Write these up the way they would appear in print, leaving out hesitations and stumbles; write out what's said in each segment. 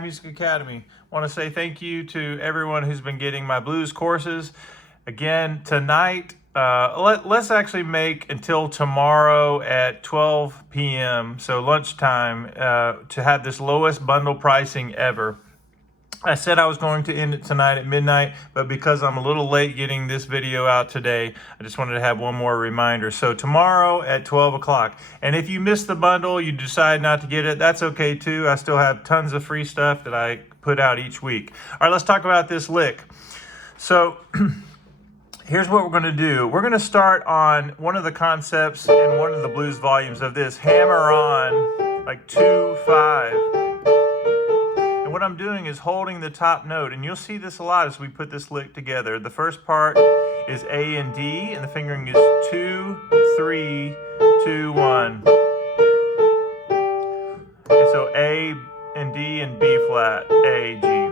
iMusicAcademy. I want to say thank you to everyone who's been getting my blues courses. Again, tonight, let's actually make until tomorrow at 12 p.m., so lunchtime, to have this lowest bundle pricing ever. I said I was going to end it tonight at midnight, but because I'm a little late getting this video out today, I just wanted to have one more reminder. So tomorrow at 12 o'clock. And if you missed the bundle, you decide not to get it, that's okay too. I still have tons of free stuff that I put out each week. All right, let's talk about this lick. So here's what we're going to do. We're going to start on one of the concepts in one of the blues volumes of this hammer on like 2-5. And what I'm doing is holding the top note, and you'll see this a lot as we put this lick together. The first part is A and D, and the fingering is 2, 3, 2, 1. And so A and D and B flat, A, G.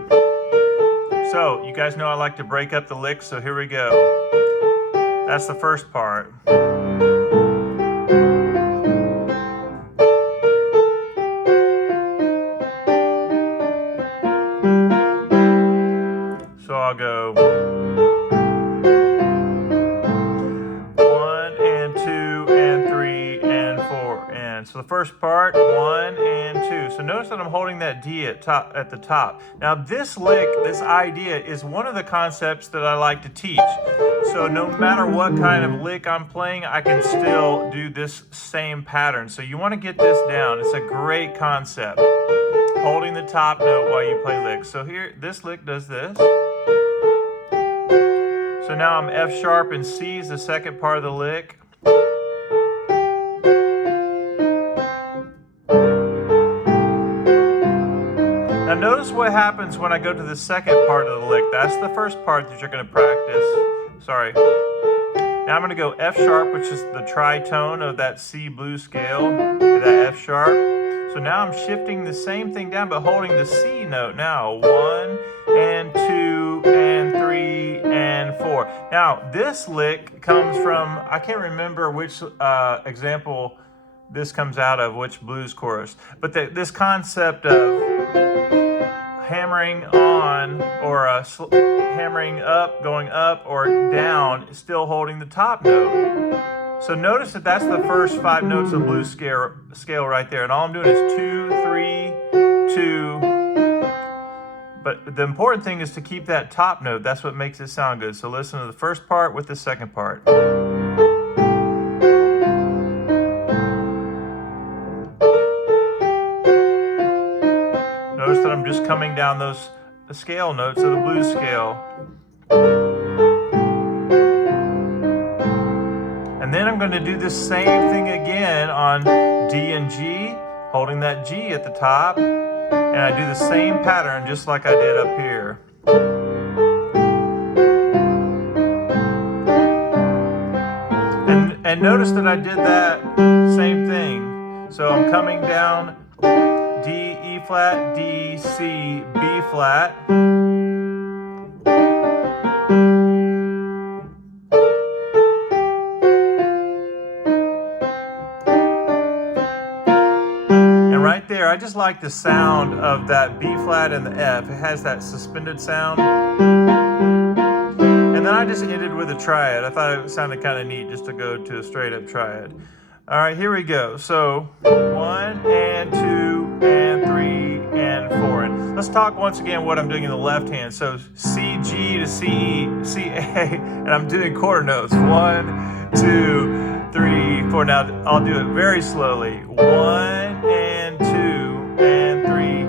So you guys know I like to break up the licks, so here we go. That's the first part. So I'll go 1 and 2 and 3 and 4, and so the first part 1 and 2. So notice that I'm holding that D at the top. Now this lick, this idea, is one of the concepts that I like to teach. So no matter what kind of lick I'm playing, I can still do this same pattern. So you want to get this down. It's a great concept. Holding the top note while you play licks. So here, this lick does this. So now I'm F sharp and C is the second part of the lick. Now notice what happens when I go to the second part of the lick. That's the first part that you're going to practice. Sorry. Now I'm going to go F sharp, which is the tritone of that C blues scale, that F sharp. So now I'm shifting the same thing down, but holding the C note now. 1 and 2 and 3 and 4. Now this lick comes from, I can't remember which example this comes out of, which blues chorus, but this concept of hammering on or hammering up, going up or down, still holding the top note. So notice that that's the first 5 notes of blues scale right there. And all I'm doing is 2, 3, 2. But the important thing is to keep that top note. That's what makes it sound good. So listen to the first part with the second part. Notice that I'm just coming down those scale notes of the blues scale. And then I'm going to do the same thing again on D and G, holding that G at the top. And I do the same pattern just like I did up here. And notice that I did that same thing. So I'm coming down D, E flat, D, C, B flat. Right there, I just like the sound of that B flat and the F. It has that suspended sound. And then I just ended with a triad. I thought it sounded kind of neat just to go to a straight up triad. All right, here we go. So 1 and 2 and 3 and 4. And let's talk once again what I'm doing in the left hand. So C, G to C, E, C, A, and I'm doing quarter notes. 1, 2, 3, 4. Now I'll do it very slowly. 1 and 2 and 3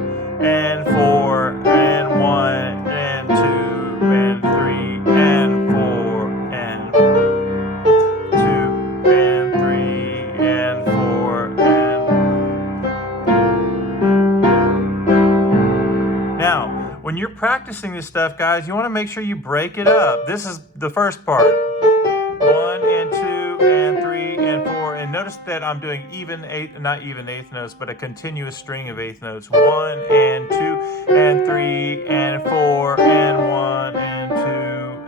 and 4 and 1 and 2 and 3 and 4 and 2 and 3 and 4 and... Now, when you're practicing this stuff, guys, you want to make sure you break it up. This is the first part. 1 and 2 and 3 and 4, and notice that I'm doing not even eighth notes, but a continuous string of eighth notes. 1 and 2 and 3 and 4 and 1 and 2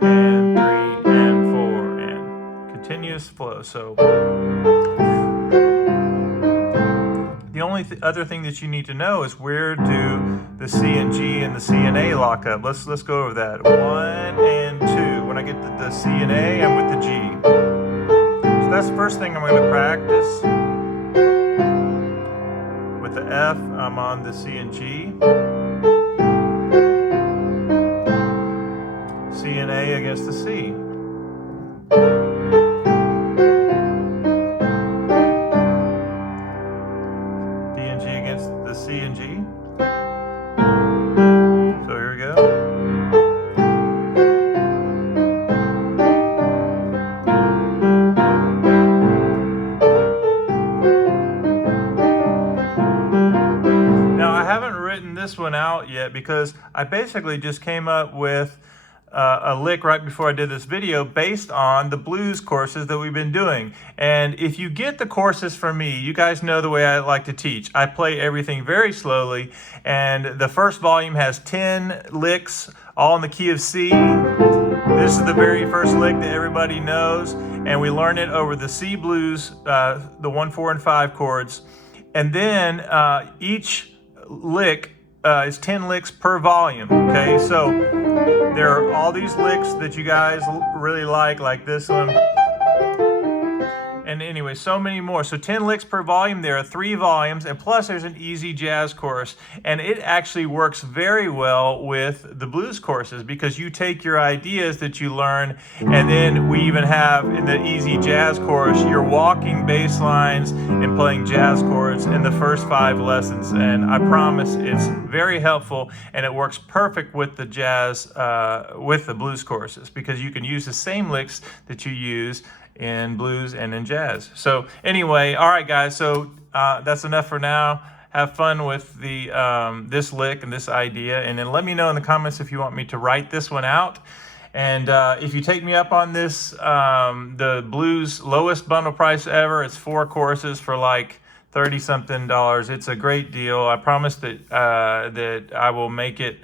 and 3 and 4 and continuous flow. So the only only other thing that you need to know is where do the C and G and the C and A lock up. Let's go over that. 1 and 2. When I get the C and A, I'm with the G. So that's the first thing I'm going to practice. With the F, I'm on the C and G. C and A against the C. The C and G. So here we go. Now I haven't written this one out yet because I basically just came up with a lick right before I did this video based on the blues courses that we've been doing. And if you get the courses from me, you guys know the way I like to teach. I play everything very slowly, and the first volume has 10 licks, all in the key of C. This is the very first lick that everybody knows, and we learn it over the C blues, the 1, 4, and 5 chords. And then each lick is 10 licks per volume, okay? So there are all these licks that you guys really like this one. And anyway, so many more. So 10 licks per volume. There are 3 volumes, and plus there's an easy jazz chorus. And it actually works very well with the blues courses because you take your ideas that you learn, and then we even have in the easy jazz chorus, you're walking bass lines and playing jazz chords in the first 5 lessons. And I promise it's very helpful, and it works perfect with the jazz, with the blues courses, because you can use the same licks that you use in blues and in jazz. So anyway, all right guys, so that's enough for now. Have fun with the this lick and this idea, and then let me know in the comments if you want me to write this one out. And if you take me up on this, the blues lowest bundle price ever, it's 4 courses for like $30-something. It's a great deal. I promise that that I will make it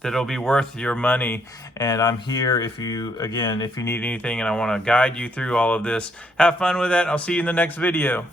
that it'll be worth your money. And I'm here if you need anything and I want to guide you through all of this. Have fun with that. I'll see you in the next video.